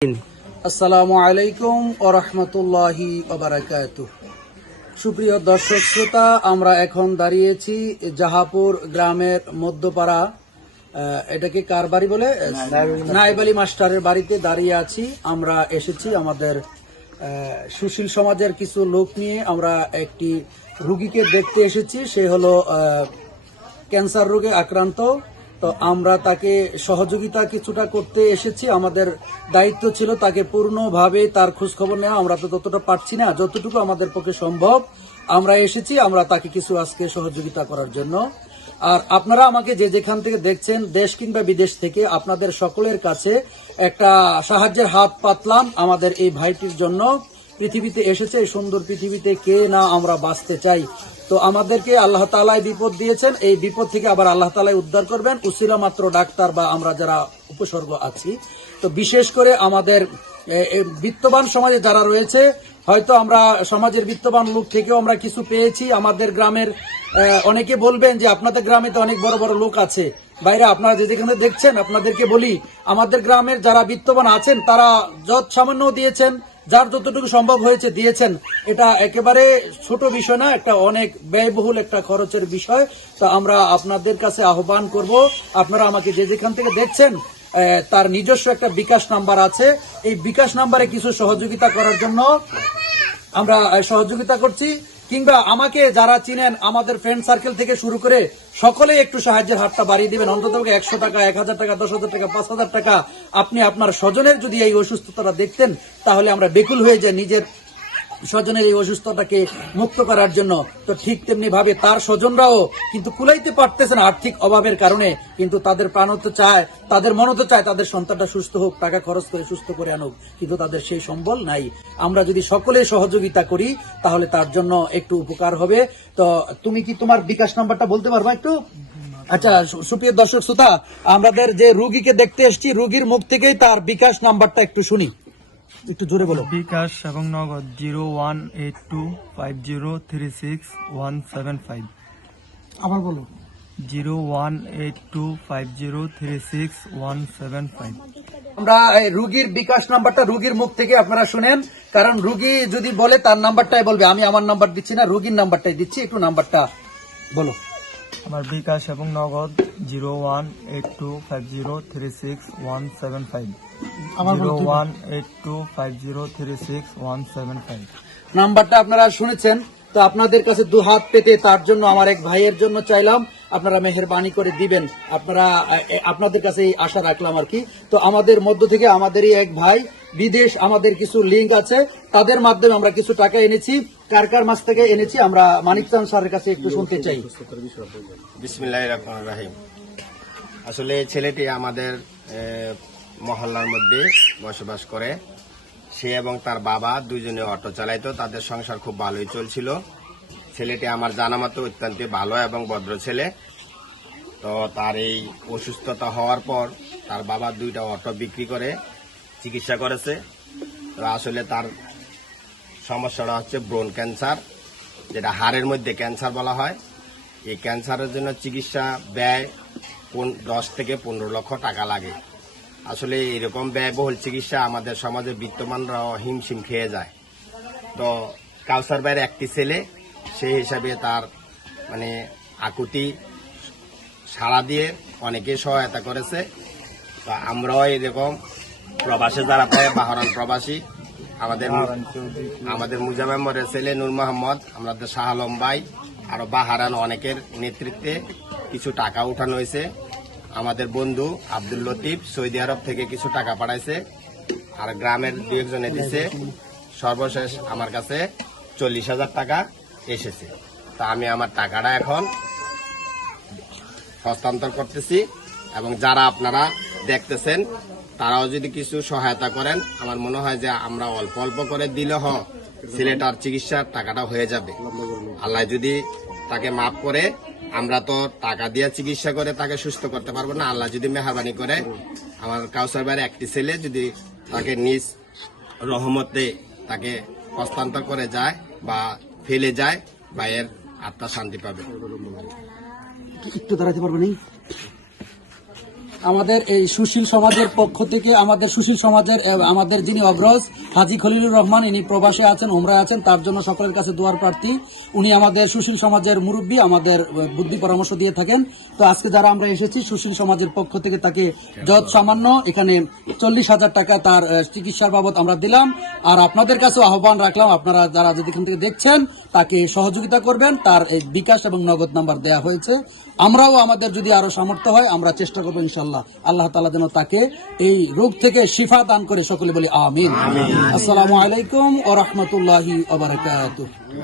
আসসালামু আলাইকুম ওয়া রাহমাতুল্লাহি ওয়া বারাকাতুহু। সুপ্রিয় দর্শক শ্রোতা, আমরা এখন দাঁড়িয়েছি জাহাপুর গ্রামের মধ্যপাড়া, এটাকে কার বাড়ি বলে, নায়েব আলী মাস্টারের বাড়িতে দাঁড়িয়ে আছি। আমরা এসেছি আমাদের সুশীল সমাজের কিছু লোক নিয়ে। আমরা একটি রুগীকে দেখতে এসেছি। সে হলো ক্যান্সার রোগে আক্রান্ত। তো আমরা তাকে সহযোগিতা কিছুটা করতে এসেছি। আমাদের দায়িত্ব ছিল তাকে পূর্ণভাবে তার খোঁজখবর নেওয়া। আমরা তো ততটা পারছি না, যতটুকু আমাদের পক্ষে সম্ভব আমরা এসেছি। আমরা তাকে কিছু আজকে সহযোগিতা করার জন্য। আর আপনারা আমাকে যে যেখান থেকে দেখছেন, দেশ কিংবা বিদেশ থেকে, আপনাদের সকলের কাছে একটা সাহায্যের হাত পাতলাম আমাদের এই ভাইটির জন্য। পৃথিবীতে এসেছে, এই সুন্দর পৃথিবীতে কে না আমরা বাঁচতে চাই। তো আমাদেরকে আল্লাহ তাআলাই বিপদ দিয়েছেন, এই বিপদ থেকে আবার আল্লাহ তাআলাই উদ্ধার করবেন, উসিলা মাত্র ডাক্তার বা আমরা যারা উপসর্গ আছি। তো বিশেষ করে আমাদের বিত্তবান সমাজে যারা রয়েছে, হয়তো আমরা সমাজের বিত্তবান লোক থেকেও আমরা কিছু পেয়েছি। আমাদের গ্রামের অনেকে বলবেন যে আপনাদের গ্রামে তো অনেক বড় বড় লোক আছে। বাইরে আপনারা যে যেখানে দেখছেন, আপনাদেরকে বলি, আমাদের গ্রামের যারা বিত্তবান আছেন তারা যত সামান্য দিয়েছেন, যার যতটুকু সম্ভব হয়েছে দিয়েছেন। এটা একেবারে ছোট বিষয় না, একটা অনেক ব্যয়বহুল একটা খরচের বিষয়। তো আমরা আপনাদের কাছে আহ্বান করব, আপনারা আমাকে যে যেখান থেকে দেখছেন, তার নিজস্ব একটা বিকাশ নাম্বার আছে। এই বিকাশ নাম্বারে কিছু সহযোগিতা করার জন্য আমরা সহযোগিতা করছি। কিংবা আমাকে যারা চিনেন, আমাদের ফ্রেন্ড সার্কেল থেকে শুরু করে সকলে একটু সাহায্যের হাতটা বাড়িয়ে দিবেন। অন্তত 100 টাকা, 1000 টাকা, 10,000 টাকা, 5,000 টাকা। আপনি আপনার স্বজনের যদি এই অসুস্থতাটা দেখতেন, তাহলে আমরা বেকুল হয়ে যাই নিজের স্বজনের এই অসুস্থতাকে মুক্ত করার জন্য। তো ঠিক তেমনি ভাবে তার স্বজনরাও কিন্তু কুলাইতে পারতেছে না আর্থিক অভাবের কারণে। কিন্তু তাদের প্রাণ তো চায়, তাদের মনও তো চায় তাদের সন্তানটা সুস্থ হোক, টাকা খরচ করে সুস্থ করে আনুক, কিন্তু তাদের সেই সম্বল নাই। আমরা যদি সকলে সহযোগিতা করি তাহলে তার জন্য একটু উপকার হবে। তো তুমি কি তোমার বিকাশ নাম্বারটা বলতে পারবা একটু? আচ্ছা, সুপ্রিয় দর্শক শ্রোতা, আমাদের যে রুগীকে দেখতে এসেছি, রুগীর মুখ থেকেই তার বিকাশ নাম্বারটা একটু শুনি। একটু জোরে বলো। বিকাশ এবং নগদ 0182503617 আবার বলো। 0182503617 আমরা রুগীর বিকাশ নাম্বারটা রুগীর মুখ থেকে আপনারা শুনেন, কারণ রুগী যদি বলে তার নাম্বারটাই বলবে। আমি আমার নাম্বার দিচ্ছি না, রুগীর নাম্বারটাই দিচ্ছি। একটু নাম্বারটা বলো। আমার বিকাশ এবং নগদ 0182503617 0182503617 নাম্বারটা আপনারা শুনেছেন। তো আপনাদের কাছে দু হাত পেতে তার জন্য আমার এক ভাইয়ের জন্য চাইলাম, আপনারা মেহেরবানি করে দিবেন। আপনারা আপনাদের কাছে এই আশা রাখলাম আর কি। তো আমাদের মধ্য থেকে আমাদেরই এক ভাই বিদেশ, আমাদের কিছু লিঙ্ক আছে, তাদের মাধ্যমে আমরা কিছু টাকা এনেছি। কার কার মাছ থেকে এনেছি আমরা মানিকচাঁদ স্যারের কাছে একটু শুনতে চাই। বিসমিল্লাহির রহমানির রহিম। আসলে ছেলেটি আমাদের মহল্লার মধ্যে বসবাস করে। সে এবং তার বাবা দুজনে অটো চালাইতো, তাদের সংসার খুব ভালোই চলছিল। ছেলেটি আমার জানা মতো অত্যন্ত ভালো এবং ভদ্র ছেলে। তো তার এই অসুস্থতা হওয়ার পর তার বাবা 2টা অটো বিক্রি করে চিকিৎসা করেছে। তো আসলে তার সমস্যাটা হচ্ছে ব্রোন ক্যান্সার, যেটা হাড়ের মধ্যে ক্যান্সার বলা হয়। এই ক্যান্সারের জন্য চিকিৎসা ব্যয় 10 থেকে 15 লক্ষ টাকা লাগে। আসলে এরকম ব্যয়বহুল চিকিৎসা আমাদের সমাজে বিত্তমানরাও হিমশিম খেয়ে যায়। তো কাউসার ভাইয়ের একটি ছেলে, সেই হিসাবে তার আকুতি সাড়া দিয়ে অনেকে সহায়তা করেছে। তো আমরাও এরকম প্রবাসে যারা পায়, বাহরান প্রবাসী, আমাদের মুজা মেম্বরের ছেলে নূর মোহাম্মদ, আমাদের শাহ আলম ভাই, আরো বাহারান অনেকের নেতৃত্বে কিছু টাকা উঠানো হয়েছে। আমাদের বন্ধু আব্দুল লতিফ সৌদি আরব থেকে কিছু টাকা পাঠাইছে, আর গ্রামের 2-একজনে দিছে। সর্বশেষ আমার কাছে 40,000 টাকা এসেছে। তা আমি আমার টাকাটা এখন হস্তান্তর করতেছি, এবং যারা আপনারা দেখতেছেন তারাও যদি কিছু সহায়তা করেন, আমার মনে হয় যে আমরা অল্প অল্প করে দিলে ছেলেটার চিকিৎসার টাকাটা হয়ে যাবে। আল্লাহ যদি তাকে মাফ করে, আমরা তো টাকা দিয়ে চিকিৎসা করে তাকে সুস্থ করতে পারবো না। আল্লাহ যদি মেহরবানি করে আমার কাউসার ভাইয়ের একটি ছেলে যদি তাকে নিজ রহমতে তাকে হস্তান্তর করে যায় বা ফেলে যায়, ভাইয়ের আত্মা শান্তি পাবে। একটু দাঁড়াতে পারবো নি? আমাদের এই সুশীল সমাজের পক্ষ থেকে আমাদের সুশীল সমাজের আমাদের যিনি অগ্রজ হাজী খলিলুর রহমান, ইনি প্রবাসে আছেন, উমরায় আছেন, তার জন্য সকলের কাছে দোয়ার প্রার্থী। উনি আমাদের সুশীল সমাজের মুরব্বী, আমাদের বুদ্ধি পরামর্শ দিয়ে থাকেন। তো আজকে যারা আমরা এসেছি সুশীল সমাজের পক্ষ থেকে তাকে যত সামান্য এখানে 40,000 টাকা তার চিকিৎসার বাবদ আমরা দিলাম। আর আপনাদের কাছে আহ্বান রাখলাম, আপনারা যারা যেখান থেকে দেখছেন তাকে সহযোগিতা করবেন। তার এই বিকাশ এবং নগদ নাম্বার দেয়া হয়েছে। আমরাও আমাদের যদি আরো সামর্থ্য হয় আমরা চেষ্টা করবো ইনশাল্লাহ, আল্লাহ তাআলা যেন তাকে এই রোগ থেকে শিফা দান করে। সকলে বলি আমিন। আসসালামু আলাইকুম ওয়া রাহমাতুল্লাহি ওয়া বারাকাতুহু।